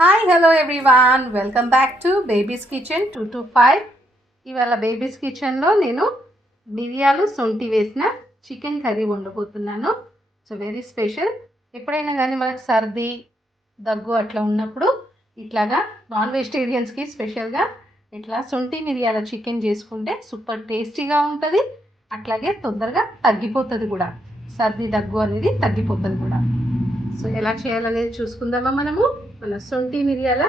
Hi hello everyone, welcome back to baby's kitchen 225. ఇవాళ baby's kitchen నేను మిరియాలు సొంటి వేసిన చికెన్ కర్రీ వండబోతున్నాను. So very special. ఎప్పుడైనా కానీ మనకు సర్ది దగ్గు అట్లా ఉన్నప్పుడు ఇట్లాగా నాన్ వెజిటేరియన్స్కి స్పెషల్గా ఇట్లా సొంటి మిరియాల చికెన్ చేసుకుంటే సూపర్ టేస్టీగా ఉంటుంది. అట్లాగే తొందరగా తగ్గిపోతుంది కూడా, సర్ది దగ్గు అనేది తగ్గిపోతుంది కూడా. సో ఎలా చేయాలనేది చూసుకుందామా మనము. మన సొంటి మిరియాల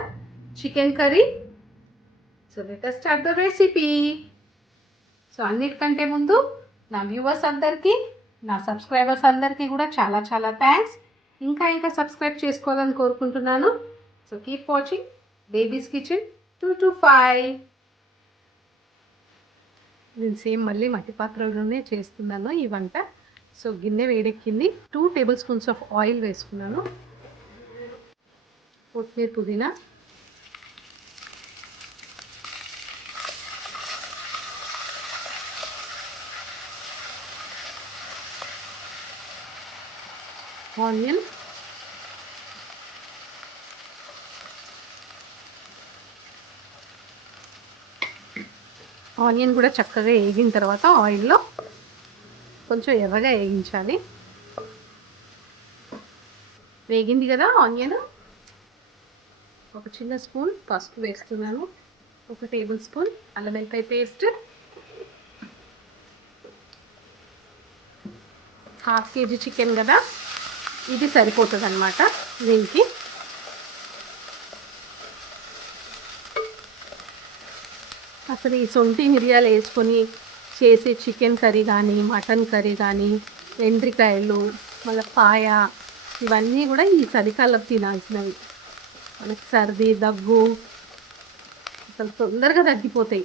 chicken curry. So let us start the recipe. So అన్నిటికంటే ముందు నా వ్యూవర్స్ అందరికీ, నా సబ్స్క్రైబర్స్ అందరికీ కూడా చాలా చాలా థ్యాంక్స్. ఇంకా సబ్స్క్రైబ్ చేసుకోవాలని కోరుకుంటున్నాను. So keep watching baby's kitchen 225. నేను సేమ్ మళ్ళీ మట్టి పాత్రలోనే చేస్తున్నాను ఈ వంట. సో గిన్నె వేడెక్కింది. 2 టేబుల్ స్పూన్స్ ఆఫ్ ఆయిల్ వేసుకున్నాను. కొత్తిమీర, పుదీనా, ఆనియన్, ఆనియన్ కూడా చక్కగా వేగిన తర్వాత ఆయిల్లో కొంచెం ఎర్రగా వేయించాలి. వేగింది కదా ఆనియన్. ఒక చిన్న స్పూన్ పసుపు వేస్తున్నాను. 1 టేబుల్ స్పూన్ అల్లం వెల్లిపాయ పేస్ట్, 1/2 కేజీ చికెన్ కదా, ఇది సరిపోతుంది అన్నమాట దీనికి. అసలు ఈ సొంటి మిరియాలు వేసుకొని చేసే చికెన్ కర్రీ కానీ, మటన్ కర్రీ కానీ, ఎండ్రికాయలు, మళ్ళీ పాయ, ఇవన్నీ కూడా ఈ చలికాలం తినాల్సినవి. మనకి సర్ది దగ్గు అసలు తొందరగా తగ్గిపోతాయి.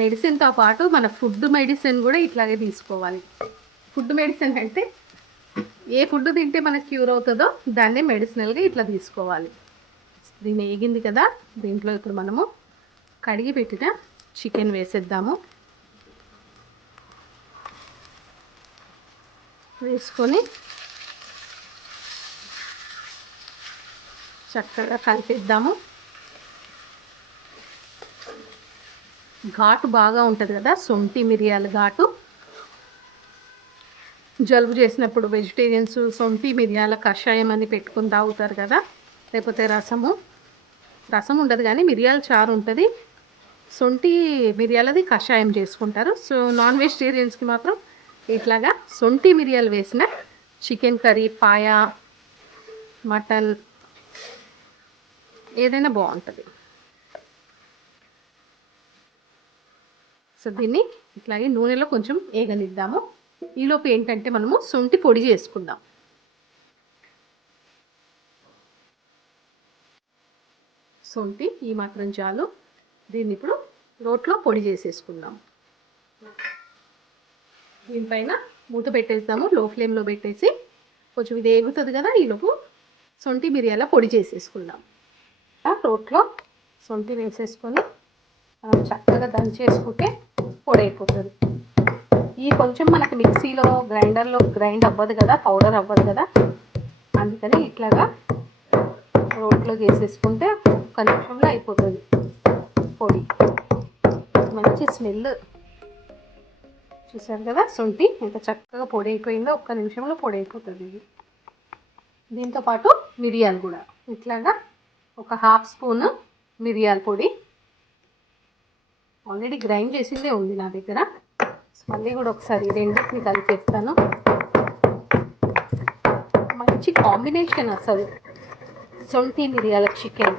మెడిసిన్తో పాటు మన ఫుడ్ మెడిసిన్ కూడా ఇట్లాగే తీసుకోవాలి. ఫుడ్ మెడిసిన్ అంటే ఏ ఫుడ్ తింటే మనకు క్యూర్ అవుతుందో దాన్నే మెడిసినల్గా ఇట్లా తీసుకోవాలి. దీన్ని వేగింది కదా, దీంట్లో ఇప్పుడు మనము కడిగి పెట్టిన చికెన్ వేసేద్దాము. వేసుకొని చక్కగా కలిపేద్దాము. ఘాటు బాగా ఉంటుంది కదా, సొంటి మిరియాల ఘాటు. జలుబు చేసినప్పుడు వెజిటేరియన్స్ సొంటి మిరియాల కషాయం అని పెట్టుకుని తాగుతారు కదా, లేకపోతే రసం ఉండదు కానీ మిరియాల చారు ఉంటుంది, సొంటి మిరియాలది కషాయం చేసుకుంటారు. సో నాన్ వెజిటేరియన్స్కి మాత్రం ఇట్లాగా సొంటి మిరియాలు వేసిన చికెన్ కర్రీ, పాయ, మటన్ ఏదైనా బాగుంటుంది. సో దీన్ని ఇట్లాగే నూనెలో కొంచెం వేగనిద్దాము. ఈలోపు ఏంటంటే మనము సొంటి పొడి చేసుకుందాం. సొంటి ఈ మాత్రం చాలు. దీన్ని ఇప్పుడు రోట్లో పొడి చేసేసుకుందాం. దీనిపైన మూత పెట్టేస్తాము, లో ఫ్లేమ్లో పెట్టేసి కొంచెం ఇది వేగుతుంది కదా, ఈలోపు సొంటి మిరియాల పొడి చేసేసుకుందాం. రోట్లో సొంటి వేసేసుకొని మనం చక్కగా దంచేసుకుంటే పొడి అయిపోతుంది. ఈ కొంచెం మనకి మిక్సీలో గ్రైండర్లో గ్రైండ్ అవ్వదు కదా, పౌడర్ అవ్వదు కదా, అందుకని ఇట్లాగా రోట్లో చేసేసుకుంటే 1 నిమిషంలో అయిపోతుంది పొడి. మంచి స్మెల్ చూసారు కదా, సొంటి ఎంత చక్కగా పొడి అయిపోయిందో, 1 నిమిషంలో పొడి అయిపోతుంది ఇది. దీంతోపాటు మిరియాలు కూడా ఇట్లాగా ఒక 1/2 స్పూన్ మిరియాల పొడి, ఆల్రెడీ గ్రైండ్ చేసిందే ఉంది నా దగ్గర. మళ్ళీ కూడా ఒకసారి రెండింటిని కలిపేస్తాను. మంచి కాంబినేషన్ అసలు సొంటి మిరియాల చికెన్.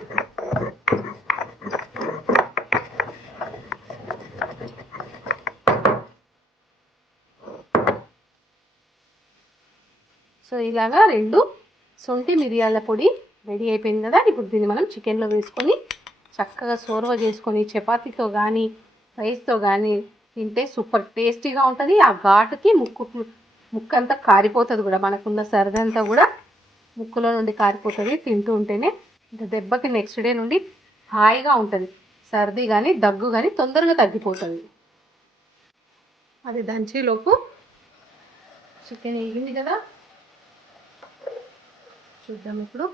సో ఇలాగా 2 సొంటి మిరియాల పొడి రెడీ అయిపోయింది కదా. ఇప్పుడు దీన్ని మనం చికెన్లో వేసుకొని చక్కగా సోర్వ చేసుకొని చపాతీతో కానీ రైస్తో కానీ తింటే సూపర్ టేస్టీగా ఉంటుంది. ఆ ఘాటుకి ముక్కంతా కారిపోతుంది కూడా, మనకున్న సర్ది అంతా కూడా ముక్కులో నుండి కారిపోతుంది తింటూ ఉంటేనే. ఇంకా దెబ్బకి నెక్స్ట్ డే నుండి హాయిగా ఉంటుంది. సర్ది కానీ దగ్గు కానీ తొందరగా తగ్గిపోతుంది. అది దంచేలోపు చికెన్ వేగింది కదా, చూద్దాం ఇప్పుడు.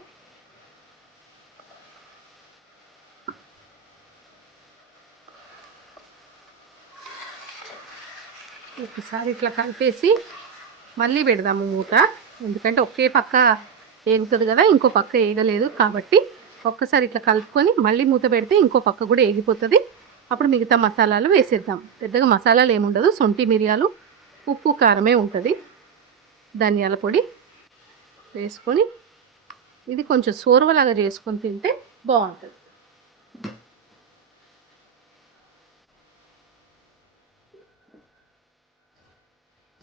ఒకసారి ఇట్లా కలిపేసి మళ్ళీ పెడదాము మూత, ఎందుకంటే ఒకే పక్క ఏగుతుంది కదా, ఇంకో పక్క ఏగలేదు కాబట్టి ఒక్కసారి ఇట్లా కలుపుకొని మళ్ళీ మూత పెడితే ఇంకో పక్క కూడా ఏగిపోతుంది. అప్పుడు మిగతా మసాలాలు వేసేద్దాం. పెద్దగా మసాలాలు ఏముండదు, శొంఠి మిరియాలు ఉప్పు కారమే ఉంటుంది. ధనియాల పొడి వేసుకొని ఇది కొంచెం సోర్వలాగా చేసుకొని తింటే బాగుంటుంది.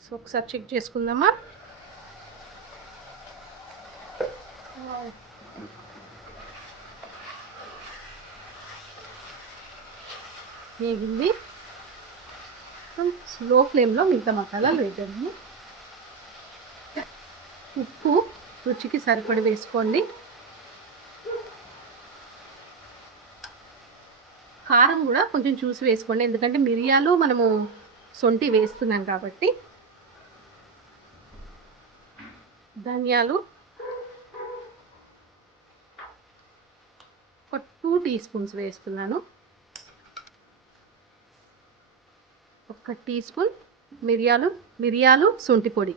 సో ఒకసారి చెక్ చేసుకుందామా. వేగింది. స్లో ఫ్లేమ్లో మిగతా మసాలాలు వేద్దాము. ఉప్పు రుచికి సరిపడి వేసుకోండి. కారం కూడా కొంచెం చూసి వేసుకోండి, ఎందుకంటే మిరియాలు మనము శొంఠి వేస్తున్నాం కాబట్టి. ధనియాలు ఒక 2 టీ స్పూన్స్ వేస్తున్నాను. 1 టీ స్పూన్ మిరియాలు శొంఠి పొడి.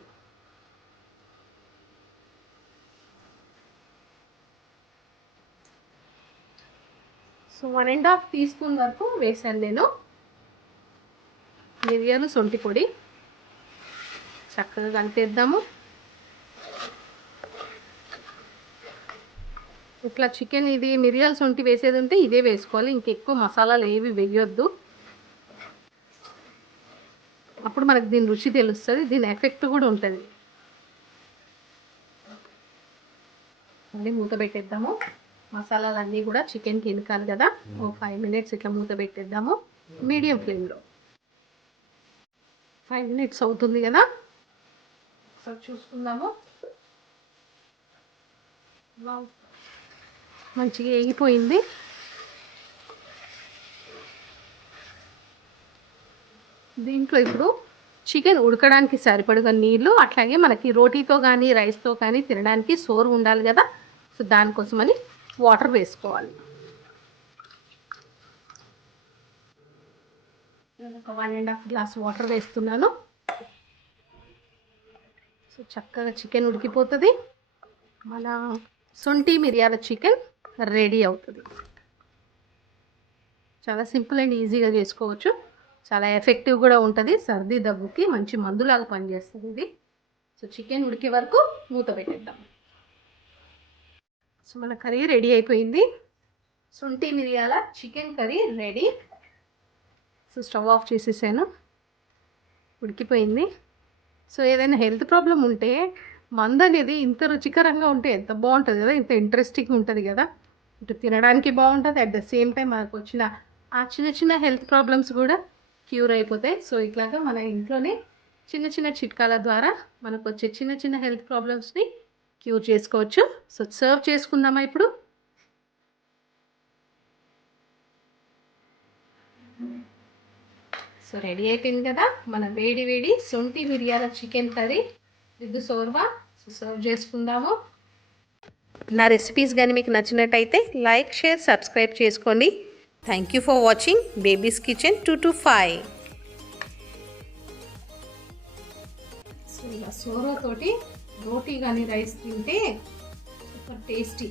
సో 1.5 టీ స్పూన్ వరకు వేసాను నేను మిరియాలు శొంఠి పొడి. చక్కగా కలిపేద్దాము. ఇట్లా చికెన్ ఇది మిరియాలు శొంఠి వేసేది ఉంటే ఇదే వేసుకోవాలి, ఇంకెక్కువ మసాలాలు ఏవి వేయొద్దు. అప్పుడు మనకు దీని రుచి తెలుస్తుంది, దీని ఎఫెక్ట్ కూడా ఉంటుంది. మళ్ళీ మూత పెట్టేద్దాము. మసాలాలు అన్నీ కూడా చికెన్కి ఎనకాలి కదా, ఓ 5 మినిట్స్ ఇట్లా మూత పెట్టేద్దాము మీడియం ఫ్లేమ్లో. 5 మినిట్స్ అవుతుంది కదా, ఒకసారి చూసుకుందాము. మంచిగా వేగిపోయింది. దీంట్లో ఇప్పుడు చికెన్ ఉడకడానికి సరిపడగా నీళ్ళు, అట్లాగే మనకి రోటీతో కానీ రైస్తో కానీ తినడానికి సోరు ఉండాలి కదా, సో దానికోసమని వాటర్ వేసుకోవాలి. ఒక 1.5 గ్లాస్ వాటర్ వేస్తున్నాను. సో చక్కగా చికెన్ ఉడికిపోతుంది, మన శొంఠి మిరియాల చికెన్ రెడీ అవుతుంది. చాలా సింపుల్ అండ్ ఈజీగా చేసుకోవచ్చు, చాలా ఎఫెక్టివ్ కూడా ఉంటుంది. సర్ది దగ్గుకి మంచి మందులాగా పనిచేస్తుంది ఇది. సో చికెన్ ఉడికే వరకు మూత పెట్టేద్దాం. సో మన కర్రీ రెడీ అయిపోయింది. శొంఠి మిరియాల chicken curry ready. So stove off చేసేసాను, ఉడికిపోయింది. సో ఏదైనా హెల్త్ ప్రాబ్లం ఉంటే మందు అనేది ఇంత రుచికరంగా ఉంటే ఎంత బాగుంటుంది కదా, ఇంత ఇంట్రెస్టింగ్ ఉంటుంది కదా. ఇటు తినడానికి బాగుంటుంది, అట్ ద సేమ్ టైం మనకు వచ్చిన ఆ చిన్న చిన్న హెల్త్ ప్రాబ్లమ్స్ కూడా క్యూర్ అయిపోతాయి. సో ఇట్లాగా మన ఇంట్లోనే చిన్న చిన్న చిట్కాల ద్వారా మనకు వచ్చే చిన్న చిన్న హెల్త్ ప్రాబ్లమ్స్ని క్యూర్ చేసుకోవచ్చు. సో సర్వ్ చేసుకుందామా ఇప్పుడు. సో రెడీ అయిపోయింది కదా మన వేడి వేడి శొంఠి మిరియాల chicken curry with shorva. So serve చేసుకుందాము. నా రెసిపీస్ కానీ మీకు నచ్చినట్టయితే లైక్, షేర్, సబ్స్క్రైబ్ చేసుకోండి. Thank you for watching baby's kitchen 225. So ఇలా సోర్వా తోటి రోటీ కానీ రైస్ తింటే సూపర్ టేస్టీ.